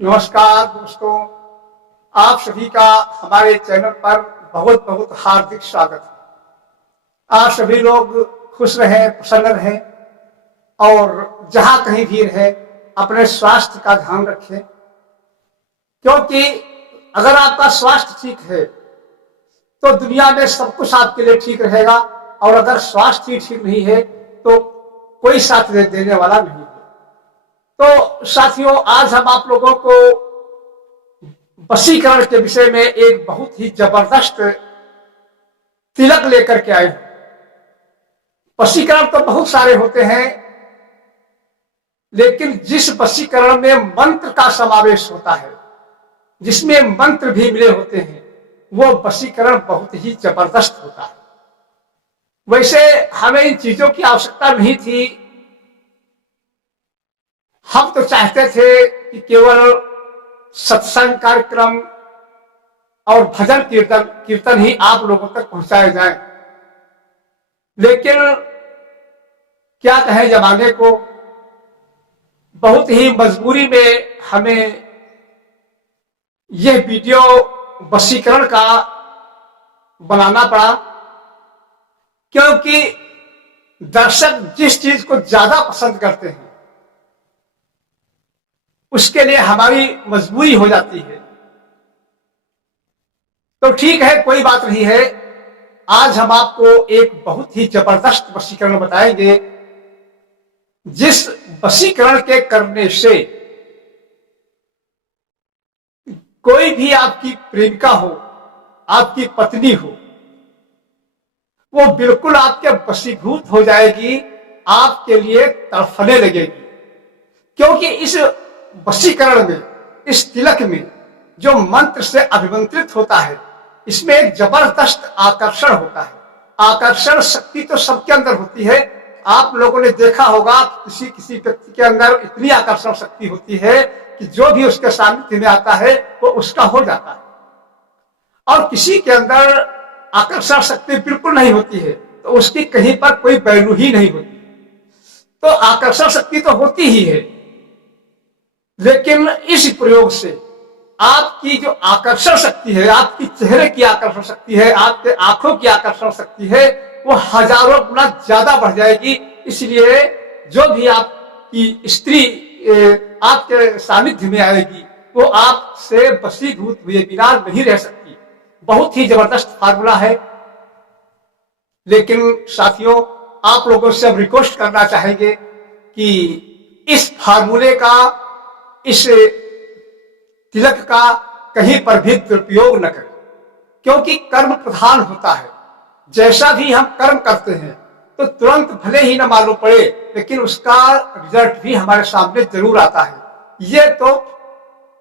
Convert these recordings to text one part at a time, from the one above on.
नमस्कार दोस्तों, आप सभी का हमारे चैनल पर बहुत बहुत हार्दिक स्वागत है। आप सभी लोग खुश रहें, प्रसन्न रहें और जहां कहीं भी रहे अपने स्वास्थ्य का ध्यान रखें, क्योंकि अगर आपका स्वास्थ्य ठीक है तो दुनिया में सब कुछ आपके लिए ठीक रहेगा, और अगर स्वास्थ्य ही ठीक नहीं है तो कोई साथ देने वाला नहीं है। तो साथियों, आज हम आप लोगों को वशीकरण के विषय में एक बहुत ही जबरदस्त तिलक लेकर के आए हैं। वशीकरण तो बहुत सारे होते हैं, लेकिन जिस वशीकरण में मंत्र का समावेश होता है, जिसमें मंत्र भी मिले होते हैं, वो वशीकरण बहुत ही जबरदस्त होता है। वैसे हमें इन चीजों की आवश्यकता नहीं थी। हम तो चाहते थे कि केवल सत्संग कार्यक्रम और भजन कीर्तन ही आप लोगों तक पहुंचाया जाए, लेकिन क्या कहें, जमाने को बहुत ही मजबूरी में हमें यह वीडियो वशीकरण का बनाना पड़ा, क्योंकि दर्शक जिस चीज को ज्यादा पसंद करते हैं उसके लिए हमारी मजबूरी हो जाती है। तो ठीक है, कोई बात नहीं है। आज हम आपको एक बहुत ही जबरदस्त वशीकरण बताएंगे, जिस वशीकरण के करने से कोई भी आपकी प्रेमिका हो, आपकी पत्नी हो, वो बिल्कुल आपके वशीभूत हो जाएगी, आपके लिए तड़फने लगेगी। क्योंकि इस वशीकरण में, इस तिलक में जो मंत्र से अभिमंत्रित होता है, इसमें एक जबरदस्त आकर्षण होता है। आकर्षण शक्ति तो सबके अंदर होती है। आप लोगों ने देखा होगा किसी किसी व्यक्ति के अंदर इतनी आकर्षण शक्ति होती है कि जो भी उसके सानिध्य में आता है वो उसका हो जाता है, और किसी के अंदर आकर्षण शक्ति बिल्कुल नहीं होती है तो उसकी कहीं पर कोई वैल्यू ही नहीं होती। तो आकर्षण शक्ति तो होती ही है, लेकिन इस प्रयोग से आपकी जो आकर्षण शक्ति है, आपकी चेहरे की आकर्षण शक्ति है, आपके आंखों की आकर्षण शक्ति है, वो हजारों गुना ज्यादा बढ़ जाएगी। इसलिए जो भी आपकी स्त्री आपके सानिध्य में आएगी वो आपसे वशीभूत हुए बिना नहीं रह सकती। बहुत ही जबरदस्त फार्मूला है। लेकिन साथियों, आप लोगों से हम रिक्वेस्ट करना चाहेंगे कि इस फार्मूले का, इस तिलक का कहीं पर भी दुरुपयोग न करें, क्योंकि कर्म प्रधान होता है। जैसा भी हम कर्म करते हैं तो तुरंत भले ही न मालूम पड़े, लेकिन उसका रिजल्ट भी हमारे सामने जरूर आता है। ये तो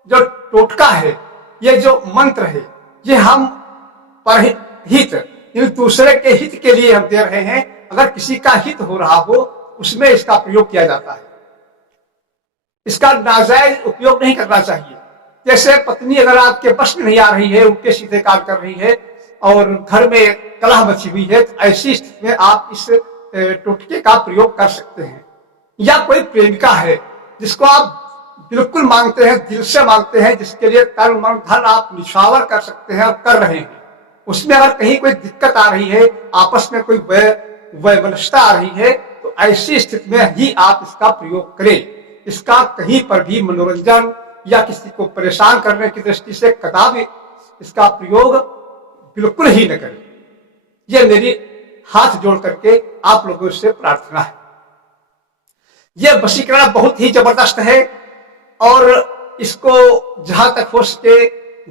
जो टोटका है, ये जो मंत्र है, ये हम परहित, दूसरे के हित के लिए हम दे रहे हैं। अगर किसी का हित हो रहा हो उसमें इसका प्रयोग किया जाता है। इसका नाजायज उपयोग नहीं करना चाहिए। जैसे पत्नी अगर आपके बस में नहीं आ रही है, उनके सीधे काम कर रही है और घर में कलह मची हुई है, तो ऐसी स्थिति में आप इस टोटके का प्रयोग कर सकते हैं। या कोई प्रेमिका है जिसको आप बिल्कुल मांगते हैं, दिल से मांगते हैं, जिसके लिए तन मन धन आप निछावर कर सकते हैं और कर रहे हैं, उसमें अगर कहीं कोई दिक्कत आ रही है, आपस में कोई वैमनस्यता आ रही है, तो ऐसी स्थिति में ही आप इसका प्रयोग करें। इसका कहीं पर भी मनोरंजन या किसी को परेशान करने की दृष्टि से कदापि इसका प्रयोग बिल्कुल ही न करें। यह मेरी हाथ जोड़ करके आप लोगों से प्रार्थना है। यह वशीकरण बहुत ही जबरदस्त है, और इसको जहां तक हो सके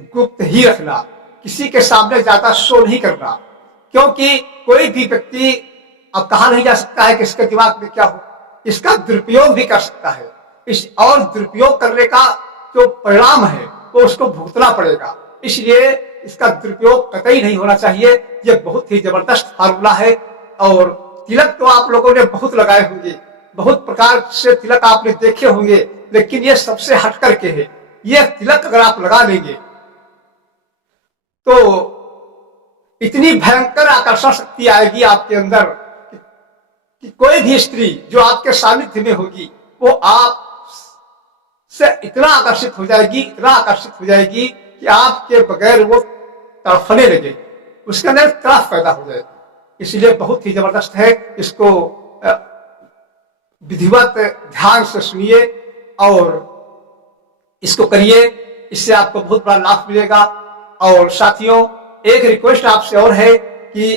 गुप्त ही रखना, किसी के सामने ज्यादा शो नहीं करना, क्योंकि कोई भी व्यक्ति, अब कहा नहीं जा सकता है कि इसके दिमाग में क्या हो, इसका दुरुपयोग भी कर सकता है। और दुरुपयोग करने का जो परिणाम है वो उसको भुगतना पड़ेगा। इसलिए इसका दुरुपयोग कतई नहीं होना चाहिए। यह बहुत ही जबरदस्त फार्मूला है। और तिलक तो आप लोगों ने बहुत लगाए होंगे, बहुत प्रकार से तिलक आपने देखे होंगे, लेकिन यह सबसे हट करके है। यह तिलक अगर आप लगा लेंगे तो इतनी भयंकर आकर्षण शक्ति आएगी आपके अंदर कि कोई भी स्त्री जो आपके सानिध्य में होगी वो आप से इतना आकर्षित हो जाएगी, इतना आकर्षित हो जाएगी कि आपके बगैर वो तड़फने लगे, उसके अंदर तड़फ पैदा हो जाएगी। इसलिए बहुत ही जबरदस्त है, इसको विधिवत ध्यान से सुनिए और इसको करिए, इससे आपको बहुत बड़ा लाभ मिलेगा। और साथियों, एक रिक्वेस्ट आपसे और है कि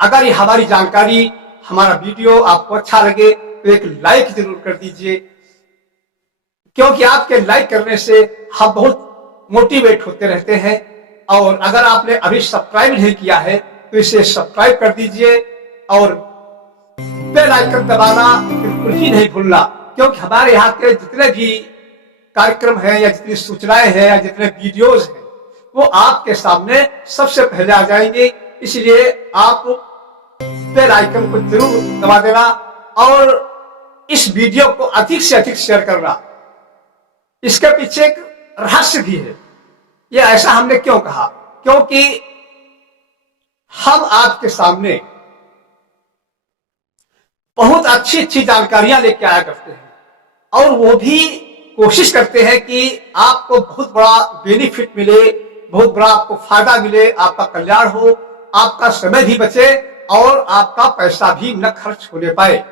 अगर ये हमारी जानकारी, हमारा वीडियो आपको अच्छा लगे तो एक लाइक जरूर कर दीजिए, क्योंकि आपके लाइक करने से हम बहुत मोटिवेट होते रहते हैं। और अगर आपने अभी सब्सक्राइब नहीं किया है तो इसे सब्सक्राइब कर दीजिए और बेल आइकन दबाना बिल्कुल ही नहीं भूलना, क्योंकि हमारे यहाँ के जितने भी कार्यक्रम हैं या जितनी सूचनाएं हैं या जितने वीडियोज हैं वो आपके सामने सबसे पहले आ जाएंगे। इसलिए आप बेल आइकन को जरूर दबा देना और इस वीडियो को अधिक से अधिक शेयर करना। इसके पीछे एक रहस्य भी है। ये ऐसा हमने क्यों कहा? क्योंकि हम आपके सामने बहुत अच्छी अच्छी जानकारियां लेके आया करते हैं और वो भी कोशिश करते हैं कि आपको बहुत बड़ा बेनिफिट मिले, बहुत बड़ा आपको फायदा मिले, आपका कल्याण हो, आपका समय भी बचे और आपका पैसा भी न खर्च होने पाए।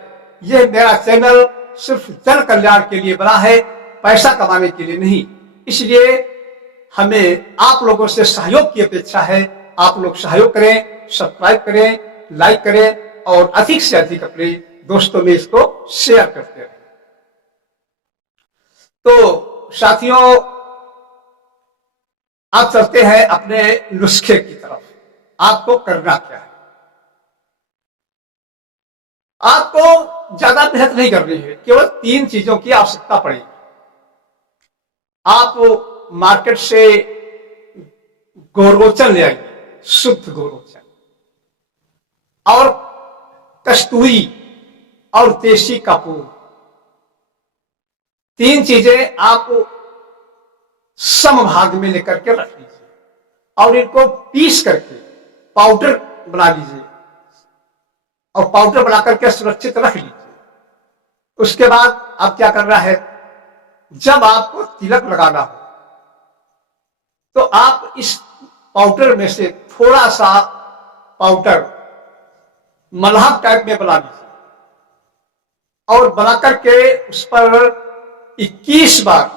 यह मेरा चैनल सिर्फ जन कल्याण के लिए बना है, पैसा कमाने के लिए नहीं। इसलिए हमें आप लोगों से सहयोग की अपेक्षा है। आप लोग सहयोग करें, सब्सक्राइब करें, लाइक करें और अधिक से अधिक अपने दोस्तों में इसको शेयर करते रहें। तो साथियों, आप चलते हैं अपने नुस्खे की तरफ। आपको करना क्या है? आपको ज्यादा मेहनत नहीं करनी है, केवल 3 चीजों की आवश्यकता पड़ेगी। आप मार्केट से गोरोचन ले आइए, शुद्ध गोरोचन, और कस्तूरी और देशी कपूर। 3 चीजें आप समभाग में लेकर के रख लीजिए और इनको पीस करके पाउडर बना लीजिए और पाउडर बना करके सुरक्षित रख लीजिए। उसके बाद आप क्या करना है, जब आपको तिलक लगाना हो तो आप इस पाउडर में से थोड़ा सा पाउडर मलहम टाइप में बना लीजिए और बना करके उस पर 21 बार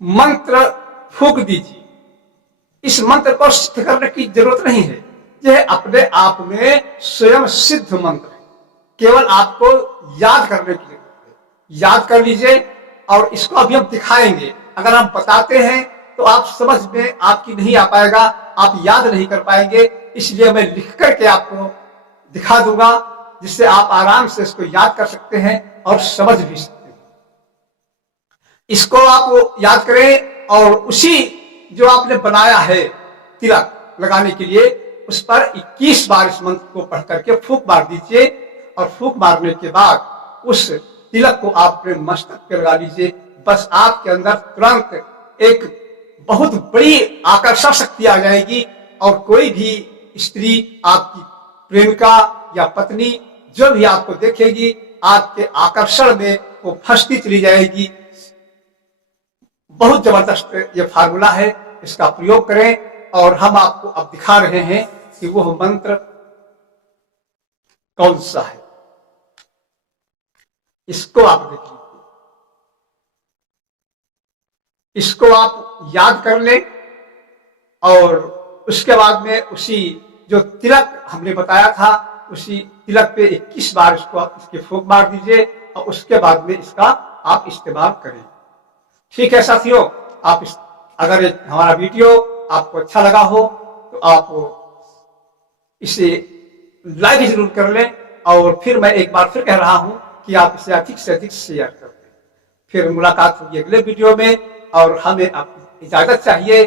मंत्र फूंक दीजिए। इस मंत्र को सिद्ध करने की जरूरत नहीं है, यह अपने आप में स्वयं सिद्ध मंत्र है, केवल आपको याद करने की जरूरत है। याद कर लीजिए और इसको अभी हम दिखाएंगे। अगर हम बताते हैं तो आप समझ में आपकी नहीं आ पाएगा, आप याद नहीं कर पाएंगे, इसलिए मैं लिख करके आपको दिखा दूंगा जिससे आप आराम से इसको याद कर सकते हैं और समझ भी सकते हैं। इसको आप याद करें और उसी जो आपने बनाया है तिलक लगाने के लिए, उस पर 21 बार इस मंत्र को पढ़ करके फूंक मार दीजिए और फूंक मारने के बाद उस तिलक को आप अपने मस्तक पे लगा लीजिए। बस आपके अंदर तुरंत एक बहुत बड़ी आकर्षण शक्ति आ जाएगी और कोई भी स्त्री, आपकी प्रेमिका या पत्नी जो भी आपको देखेगी, आपके आकर्षण में वो फंसती चली जाएगी। बहुत जबरदस्त ये फार्मूला है, इसका प्रयोग करें और हम आपको अब दिखा रहे हैं कि वह मंत्र कौन सा है। इसको आप देखिए, इसको आप याद कर लें और उसके बाद में उसी जो तिलक हमने बताया था उसी तिलक पे 21 बार इसको आप इसके फूंक मार दीजिए और उसके बाद में इसका आप इस्तेमाल करें। ठीक है साथियों, आप अगर हमारा वीडियो आपको अच्छा लगा हो तो आप इसे लाइक जरूर कर लें और फिर मैं एक बार फिर कह रहा हूं कि आप इसे अधिक से अधिक शेयर कर दें। फिर मुलाकात होगी अगले वीडियो में और हमें आप इजाजत चाहिए।